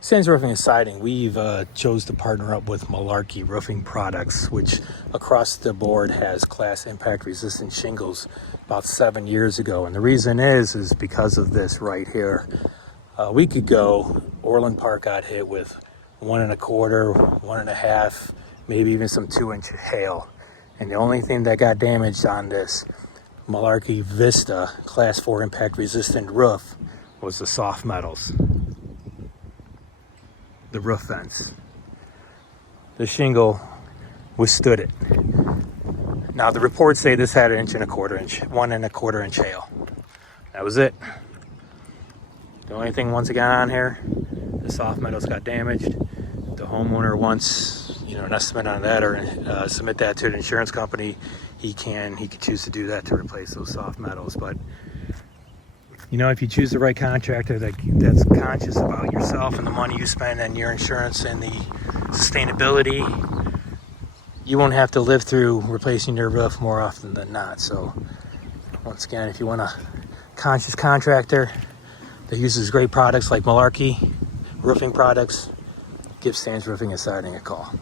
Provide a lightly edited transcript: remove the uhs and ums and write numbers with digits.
Sands Roofing and Siding, we've chose to partner up with Malarkey Roofing Products, which across the board has class impact resistant shingles about 7 years ago. And the reason is because of this right here. A week ago, Orland Park got hit with 1.25, 1.5, maybe even some 2-inch hail. And the only thing that got damaged on this Malarkey Vista class 4 impact resistant roof was the soft metals. The roof vents. The shingle withstood it. Now the reports say this had 1.25 inch hail. That was it. The only thing once again on here, the soft metals got damaged. The homeowner wants, an estimate on that or submit that to the insurance company. He could choose to do that to replace those soft metals. But if you choose the right contractor that's conscious about yourself and the money you spend and your insurance and the sustainability, you won't have to live through replacing your roof more often than not. So once again, if you want a conscious contractor that uses great products like Malarkey Roofing Products, give Sands Roofing and Siding a call.